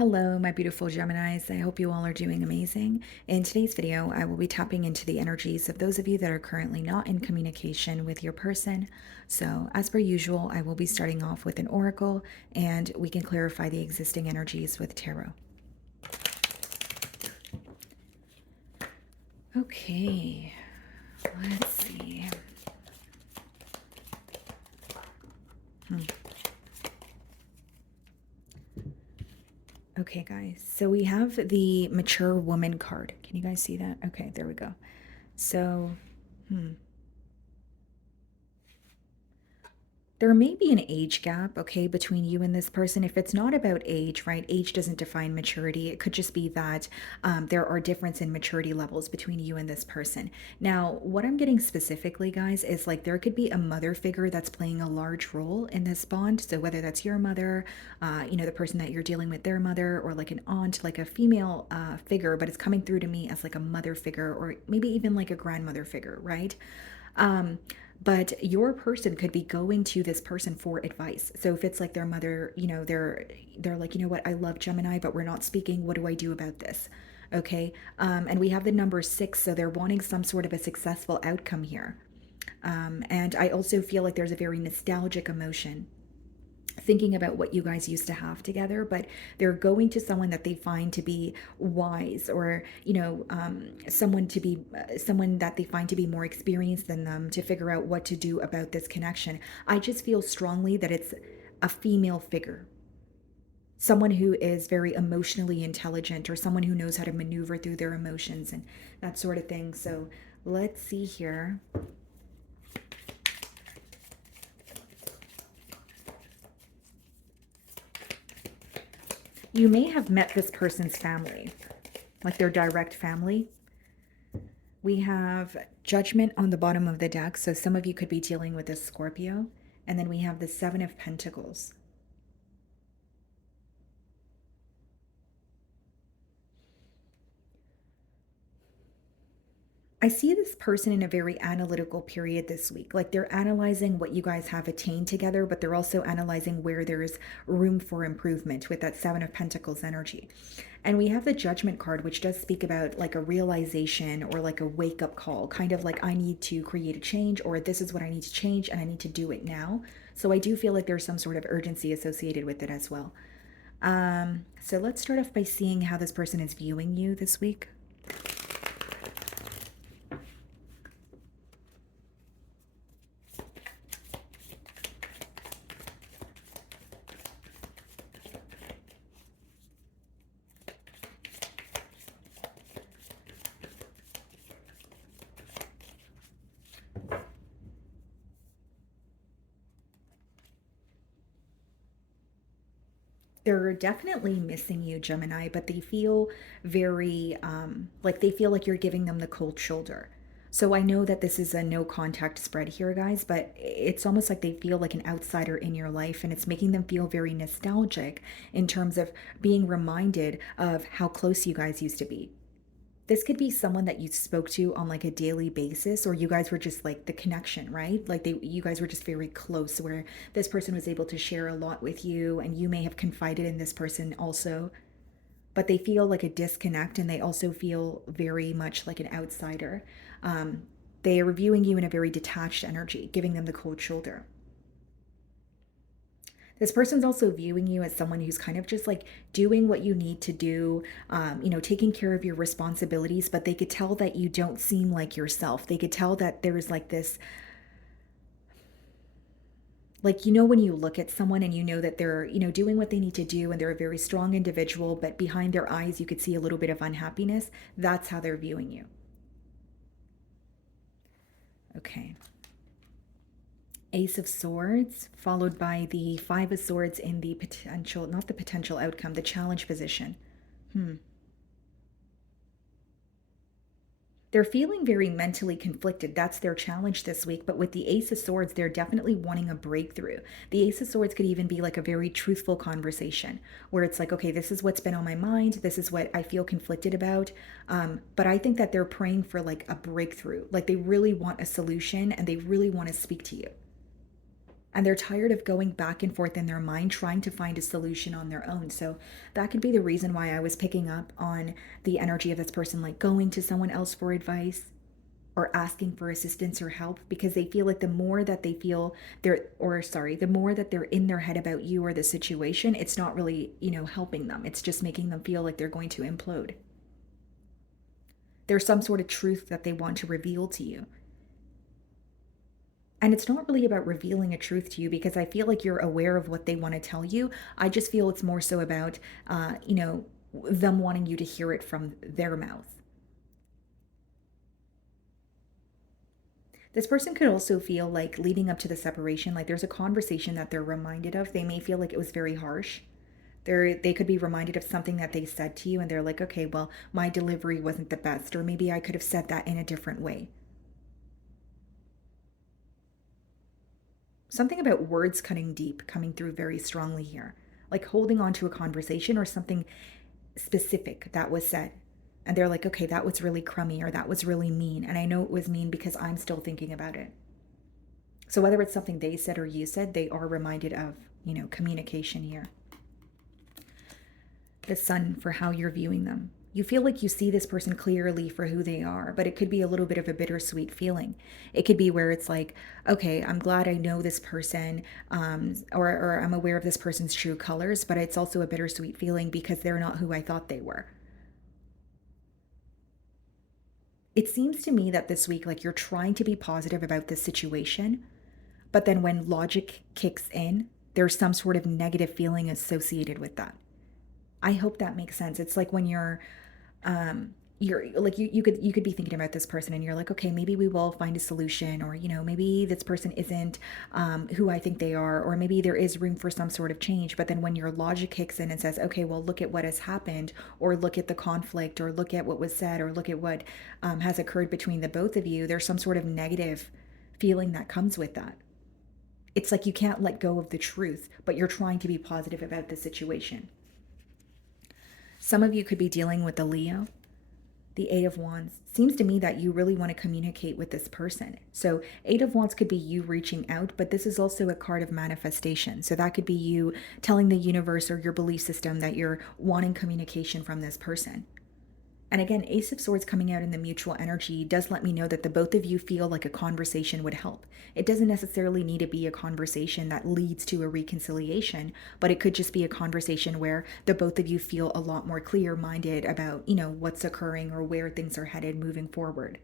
Hello, my beautiful Geminis. I hope you all are doing amazing. In today's video, I will be tapping into the energies of those of you that are currently not in communication with your person. So, as per usual, I will be starting off with an oracle and we can clarify the existing energies with tarot. Okay, let's see. Okay, guys, so we have the mature woman card. Can you guys see that? Okay, there we go. So, there may be an age gap, okay, between you and this person. If it's not about age, right? Age doesn't define maturity. It could just be that there are difference in maturity levels between you and this person. Now, what I'm getting specifically, guys, is like there could be a mother figure that's playing a large role in this bond. So whether that's your mother, the person that you're dealing with, their mother, or like an aunt, like a female figure, but it's coming through to me as like a mother figure, or maybe even like a grandmother figure, right? Um, but your person could be going to this person for advice. So if it's like their mother, they're like, you know what, I love Gemini, but we're not speaking. What do I do about this? Okay. And we have the number 6, so they're wanting some sort of a successful outcome here. And I also feel like there's a very nostalgic emotion thinking about what you guys used to have together, but they're going to someone that they find to be wise, or someone that they find to be more experienced than them, to figure out what to do about this connection. I just feel strongly that it's a female figure, someone who is very emotionally intelligent, or someone who knows how to maneuver through their emotions and that sort of thing. So let's see here. You may have met this person's family, like their direct family. We have Judgment on the bottom of the deck, so some of you could be dealing with this Scorpio. And then we have the Seven of Pentacles. I see this person in a very analytical period this week. Like they're analyzing what you guys have attained together, but they're also analyzing where there's room for improvement with that Seven of Pentacles energy. And we have the Judgment card, which does speak about like a realization or like a wake up call, kind of like I need to create a change, or this is what I need to change and I need to do it now. So I do feel like there's some sort of urgency associated with it as well. So let's start off by seeing how this person is viewing you this week. They're definitely missing you, Gemini, but they feel very like they feel like you're giving them the cold shoulder. So I know that this is a no contact spread here, guys, but it's almost like they feel like an outsider in your life, and it's making them feel very nostalgic in terms of being reminded of how close you guys used to be. This could be someone that you spoke to on like a daily basis, or you guys were just like the connection, right? Like you guys were just very close, where this person was able to share a lot with you and you may have confided in this person also. But they feel like a disconnect, and they also feel very much like an outsider. um, they are viewing you in a very detached energy, giving them the cold shoulder. This person's also viewing you as someone who's kind of just like doing what you need to do, taking care of your responsibilities, but they could tell that you don't seem like yourself. They could tell that there's like this, like, when you look at someone and you know that they're, doing what they need to do and they're a very strong individual, but behind their eyes, you could see a little bit of unhappiness. That's how they're viewing you. Okay. Ace of Swords, followed by the Five of Swords in the potential, not the potential outcome, the challenge position. They're feeling very mentally conflicted. That's their challenge this week. But with the Ace of Swords, they're definitely wanting a breakthrough. The Ace of Swords could even be like a very truthful conversation where it's like, okay, this is what's been on my mind. This is what I feel conflicted about. But I think that they're praying for like a breakthrough. Like they really want a solution and they really want to speak to you. And they're tired of going back and forth in their mind trying to find a solution on their own. So that could be the reason why I was picking up on the energy of this person, like going to someone else for advice or asking for assistance or help, because they feel like the more that they feel they're, or sorry, the more that they're in their head about you or the situation, it's not really, helping them. It's just making them feel like they're going to implode. There's some sort of truth that they want to reveal to you. And it's not really about revealing a truth to you, because I feel like you're aware of what they want to tell you. I just feel it's more so about, them wanting you to hear it from their mouth. This person could also feel like leading up to the separation, like there's a conversation that they're reminded of. They may feel like it was very harsh. They could be reminded of something that they said to you, and they're like, okay, well, my delivery wasn't the best, or maybe I could have said that in a different way. Something about words cutting deep coming through very strongly here, like holding on to a conversation or something specific that was said. And they're like, okay, that was really crummy, or that was really mean. And I know it was mean because I'm still thinking about it. So whether it's something they said or you said, they are reminded of, communication here. The sun for how you're viewing them. You feel like you see this person clearly for who they are, but it could be a little bit of a bittersweet feeling. It could be where it's like, okay, I'm glad I know this person, or I'm aware of this person's true colors, but it's also a bittersweet feeling because they're not who I thought they were. It seems to me that this week, like you're trying to be positive about this situation, but then when logic kicks in, there's some sort of negative feeling associated with that. I hope that makes sense. It's like when you're like you could be thinking about this person and you're like, okay, maybe we will find a solution, or maybe this person isn't who I think they are, or maybe there is room for some sort of change. But then when your logic kicks in and says, okay, well, look at what has happened, or look at the conflict, or look at what was said, or look at what has occurred between the both of you, there's some sort of negative feeling that comes with that. It's like you can't let go of the truth, but you're trying to be positive about the situation. Some of you could be dealing with the Leo. The Eight of Wands seems to me that you really want to communicate with this person. So, Eight of Wands could be you reaching out, but this is also a card of manifestation. So, that could be you telling the universe or your belief system that you're wanting communication from this person. And again, Ace of Swords coming out in the mutual energy does let me know that the both of you feel like a conversation would help. It doesn't necessarily need to be a conversation that leads to a reconciliation, but it could just be a conversation where the both of you feel a lot more clear minded about, what's occurring or where things are headed moving forward.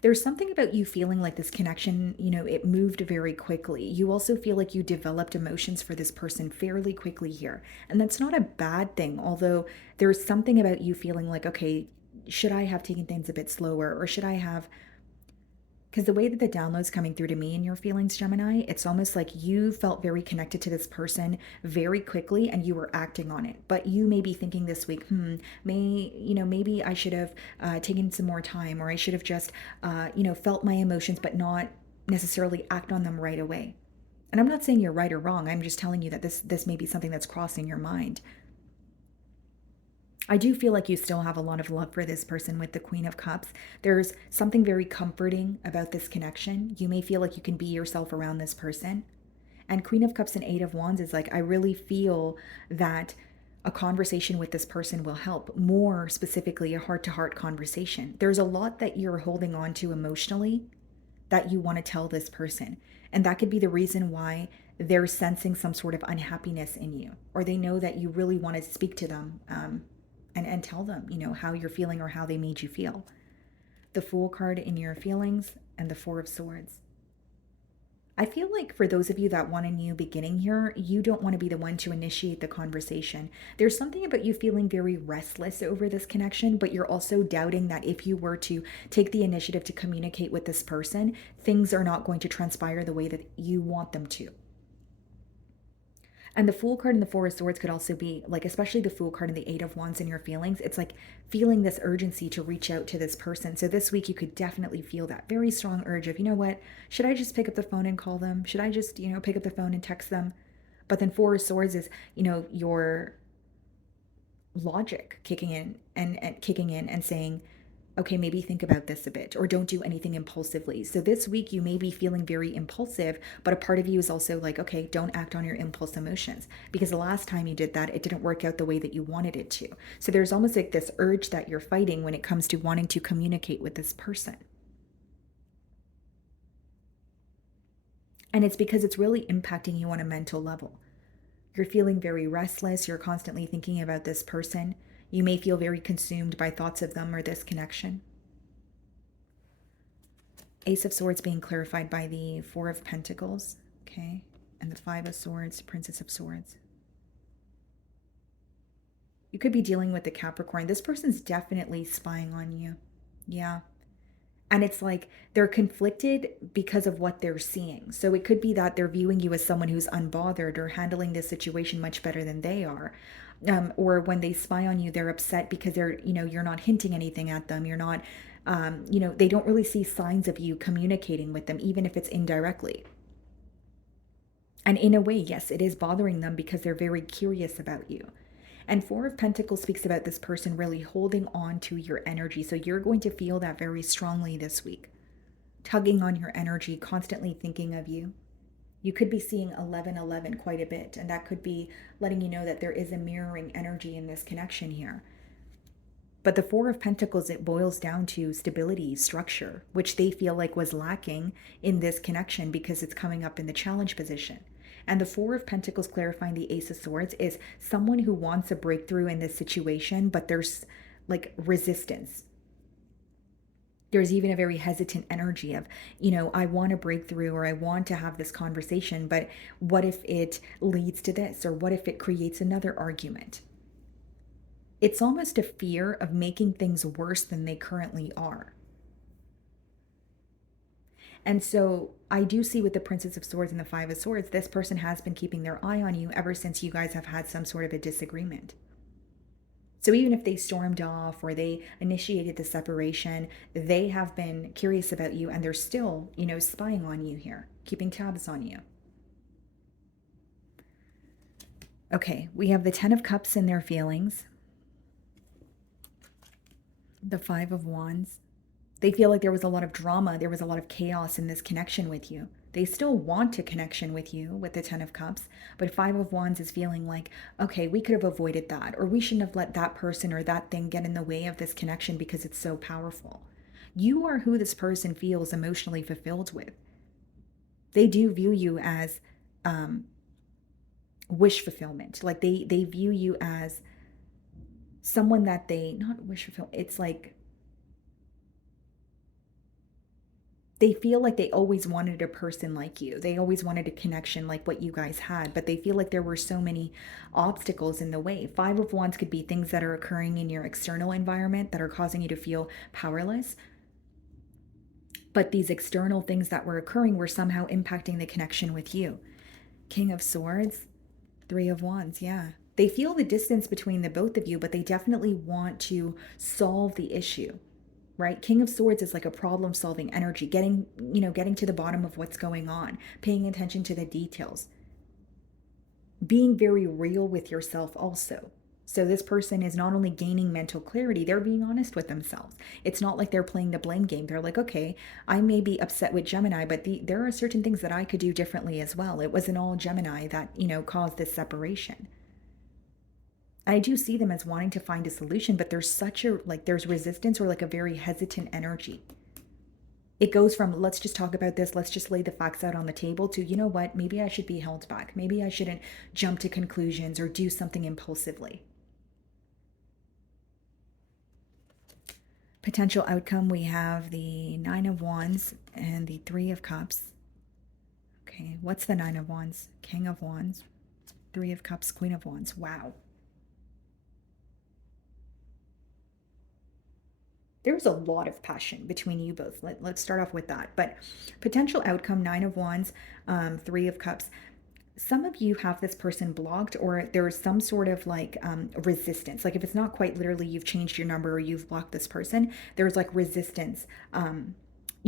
There's something about you feeling like this connection, it moved very quickly. You also feel like you developed emotions for this person fairly quickly here. And that's not a bad thing, although there's something about you feeling like, okay, should I have taken things a bit slower, or should I have, because the way that the download's coming through to me in your feelings, Gemini, it's almost like you felt very connected to this person very quickly and you were acting on it. But you may be thinking this week, maybe I should have taken some more time, or I should have just, felt my emotions, but not necessarily act on them right away. And I'm not saying you're right or wrong. I'm just telling you that this may be something that's crossing your mind. I do feel like you still have a lot of love for this person with the Queen of Cups. There's something very comforting about this connection. You may feel like you can be yourself around this person. And Queen of Cups and Eight of Wands is like, I really feel that a conversation with this person will help. More specifically, a heart to heart conversation. There's a lot that you're holding on to emotionally that you want to tell this person. And that could be the reason why they're sensing some sort of unhappiness in you, or they know that you really want to speak to them, and tell them, how you're feeling or how they made you feel. The Fool card in your feelings and the Four of Swords. I feel like for those of you that want a new beginning here, you don't want to be the one to initiate the conversation. There's something about you feeling very restless over this connection, but you're also doubting that if you were to take the initiative to communicate with this person, things are not going to transpire the way that you want them to. And the Fool card and the Four of Swords could also be like, especially the Fool card and the Eight of Wands in your feelings. It's like feeling this urgency to reach out to this person. So this week you could definitely feel that very strong urge of, you know what, should I just pick up the phone and call them? Should I just, pick up the phone and text them? But then Four of Swords is, your logic kicking in and kicking in and saying, Okay, maybe think about this a bit, or don't do anything impulsively. So this week you may be feeling very impulsive, but a part of you is also like, okay, don't act on your impulse emotions, because the last time you did that, it didn't work out the way that you wanted it to. So there's almost like this urge that you're fighting when it comes to wanting to communicate with this person. And it's because it's really impacting you on a mental level. You're feeling very restless. You're constantly thinking about this person. You may feel very consumed by thoughts of them or this connection. Ace of Swords being clarified by the Four of Pentacles, okay? And the Five of Swords, Princess of Swords. You could be dealing with the Capricorn. This person's definitely spying on you. Yeah. And it's like they're conflicted because of what they're seeing. So it could be that they're viewing you as someone who's unbothered or handling this situation much better than they are. Or when they spy on you, they're upset because you're not hinting anything at them. You're not, they don't really see signs of you communicating with them, even if it's indirectly. And in a way, yes, it is bothering them because they're very curious about you. And Four of Pentacles speaks about this person really holding on to your energy. So you're going to feel that very strongly this week, tugging on your energy, constantly thinking of you. You could be seeing 1111 quite a bit, and that could be letting you know that there is a mirroring energy in this connection here. But the Four of Pentacles, it boils down to stability, structure, which they feel like was lacking in this connection because it's coming up in the challenge position. And the Four of Pentacles clarifying the Ace of Swords is someone who wants a breakthrough in this situation, but there's like resistance. There's even a very hesitant energy of, I want a breakthrough or I want to have this conversation, but what if it leads to this? Or what if it creates another argument? It's almost a fear of making things worse than they currently are. And so I do see with the Princess of Swords and the Five of Swords, this person has been keeping their eye on you ever since you guys have had some sort of a disagreement. So even if they stormed off or they initiated the separation, they have been curious about you and they're still, spying on you here, keeping tabs on you. Okay, we have the Ten of Cups in their feelings, the Five of Wands. They feel like there was a lot of drama, there was a lot of chaos in this connection with you. They still want a connection with you with the Ten of Cups, but Five of Wands is feeling like, okay, we could have avoided that, or we shouldn't have let that person or that thing get in the way of this connection because it's so powerful. You are who this person feels emotionally fulfilled with. They do view you as wish fulfillment. Like they view you as someone that they, not wish fulfillment, it's like they feel like they always wanted a person like you. They always wanted a connection like what you guys had, but they feel like there were so many obstacles in the way. Five of Wands could be things that are occurring in your external environment that are causing you to feel powerless. But these external things that were occurring were somehow impacting the connection with you. King of Swords, Three of Wands, yeah. They feel the distance between the both of you, but they definitely want to solve the issue. Right? King of Swords is like a problem solving energy, getting to the bottom of what's going on, paying attention to the details, being very real with yourself also. So this person is not only gaining mental clarity, they're being honest with themselves. It's not like they're playing the blame game. They're like, okay, I may be upset with Gemini, but there are certain things that I could do differently as well. It wasn't all Gemini that, caused this separation. I do see them as wanting to find a solution, but there's resistance or like a very hesitant energy. It goes from let's just talk about this, let's just lay the facts out on the table to, you know what, maybe I should be held back. Maybe I shouldn't jump to conclusions or do something impulsively. Potential outcome, we have the Nine of Wands and the Three of Cups. Okay, what's the Nine of Wands? King of Wands, Three of Cups, Queen of Wands. Wow. There's a lot of passion between you both. Let's start off with that. But potential outcome, Nine of Wands, Three of Cups. Some of you have this person blocked, or there's some sort of like resistance. Like if it's not quite literally you've changed your number or you've blocked this person, there's like resistance.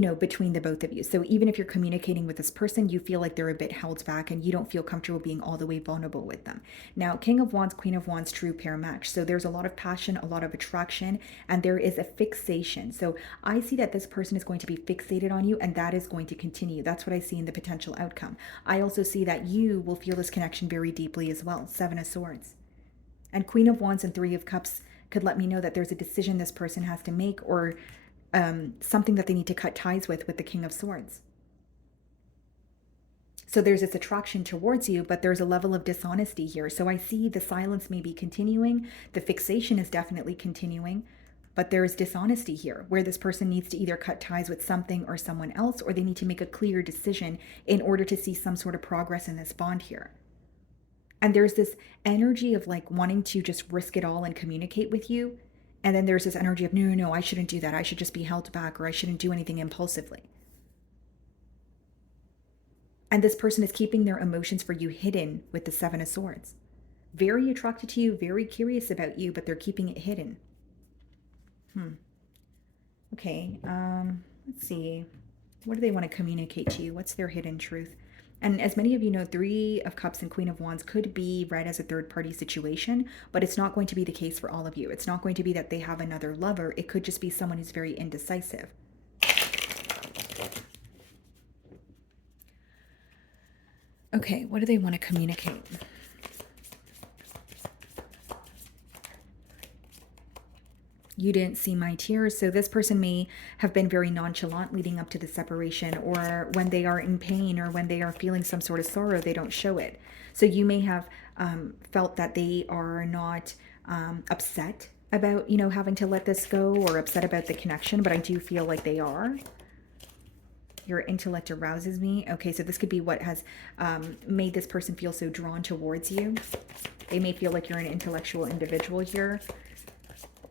between the both of you. So even if you're communicating with this person, you feel like they're a bit held back and you don't feel comfortable being all the way vulnerable with them. Now, King of Wands, Queen of Wands, true pair match. So there's a lot of passion, a lot of attraction, and there is a fixation. So I see that this person is going to be fixated on you, and that is going to continue. That's what I see in the potential outcome. I also see that you will feel this connection very deeply as well. Seven of Swords. And Queen of Wands and Three of Cups could let me know that there's a decision this person has to make, or something that they need to cut ties with the King of Swords. So there's this attraction towards you, but there's a level of dishonesty here. So I see the silence may be continuing. The fixation is definitely continuing, but there's dishonesty here where this person needs to either cut ties with something or someone else, or they need to make a clear decision in order to see some sort of progress in this bond here. And there's this energy of like wanting to just risk it all and communicate with you. And then there's this energy of, no, no, no, I shouldn't do that. I should just be held back, or I shouldn't do anything impulsively. And this person is keeping their emotions for you hidden with the Seven of Swords. Very attracted to you, very curious about you, but they're keeping it hidden. Okay, let's see. What do they want to communicate to you? What's their hidden truth? And as many of you know, Three of Cups and Queen of Wands could be read as a third-party situation, but it's not going to be the case for all of you. It's not going to be that they have another lover. It could just be someone who's very indecisive. Okay, what do they want to communicate? You didn't see my tears. So this person may have been very nonchalant leading up to the separation, or when they are in pain or when they are feeling some sort of sorrow, they don't show it. So you may have felt that they are not upset about, having to let this go, or upset about the connection, but I do feel like they are. Your intellect arouses me. Okay, so this could be what has made this person feel so drawn towards you. They may feel like you're an intellectual individual here.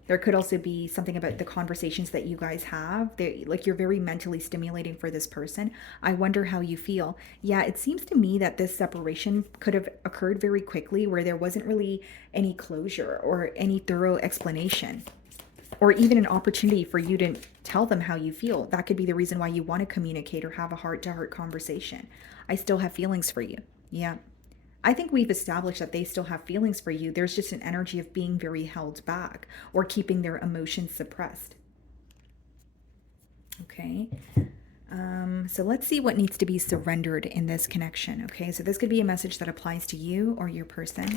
There could also be something about the conversations that you guys have. Like you're very mentally stimulating for this person. I wonder how you feel. Yeah, it seems to me that this separation could have occurred very quickly, where there wasn't really any closure or any thorough explanation, or even an opportunity for you to tell them how you feel. That could be the reason why you want to communicate or have a heart-to-heart conversation. I still have feelings for you. Yeah. I think we've established that they still have feelings for you. There's just an energy of being very held back or keeping their emotions suppressed. Okay. So let's see what needs to be surrendered in this connection. Okay. So this could be a message that applies to you or your person.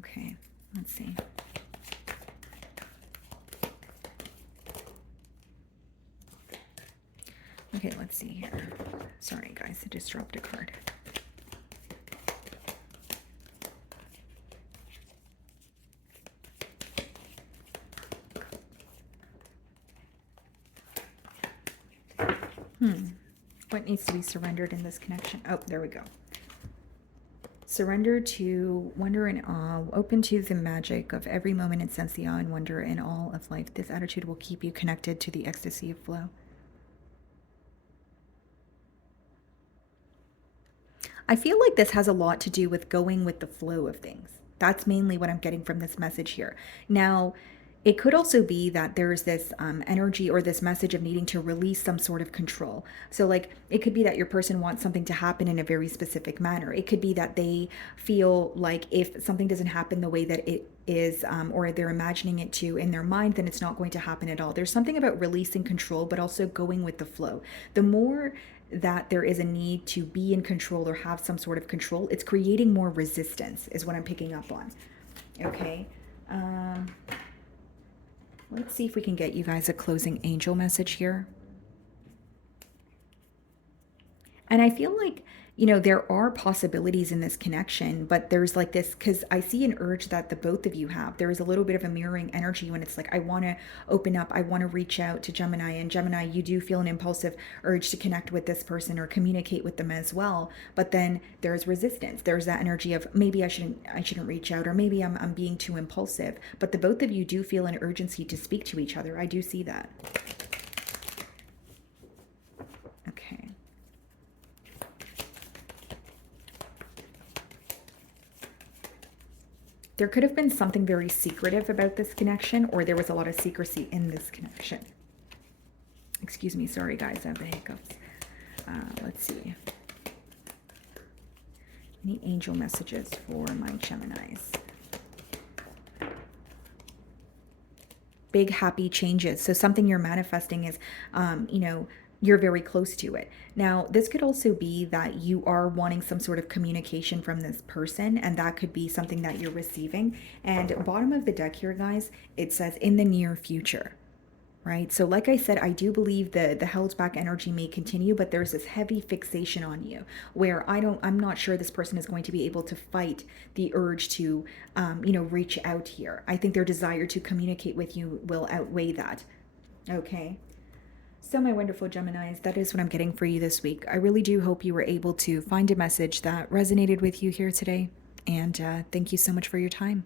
Okay. Let's see. Okay, let's see here. Sorry, guys, I just dropped a card. What needs to be surrendered in this connection? Oh, there we go. Surrender to wonder and awe, open to the magic of every moment, and sense the awe and wonder in all of life. This attitude will keep you connected to the ecstasy of flow. I feel like this has a lot to do with going with the flow of things. That's mainly what I'm getting from this message here. Now, it could also be that there's this energy or this message of needing to release some sort of control. So, like, it could be that your person wants something to happen in a very specific manner. It could be that they feel like if something doesn't happen the way that it is, or they're imagining it to in their mind, then it's not going to happen at all. There's something about releasing control, but also going with the flow. The more that there is a need to be in control or have some sort of control, it's creating more resistance, is what I'm picking up on. Okay. Let's see if we can get you guys a closing angel message here. And I feel like, there are possibilities in this connection, but there's like this, because I see an urge that the both of you have. There is a little bit of a mirroring energy when it's like, I want to open up, I want to reach out to Gemini. And Gemini, you do feel an impulsive urge to connect with this person or communicate with them as well. But then there's resistance. There's that energy of maybe I shouldn't reach out, or maybe I'm being too impulsive. But the both of you do feel an urgency to speak to each other. I do see that. Okay. There could have been something very secretive about this connection, or there was a lot of secrecy in this connection. Excuse me, sorry guys, I have the hiccups. Let's see. Any angel messages for my Geminis? Big happy changes. So something you're manifesting is, you're very close to it. Now, this could also be that you are wanting some sort of communication from this person, and that could be something that you're receiving. And bottom of the deck here, guys, it says in the near future. Right. So like I said, I do believe the held back energy may continue, but there's this heavy fixation on you where I'm not sure this person is going to be able to fight the urge to, reach out here. I think their desire to communicate with you will outweigh that. Okay. So, my wonderful Geminis, that is what I'm getting for you this week. I really do hope you were able to find a message that resonated with you here today. And thank you so much for your time.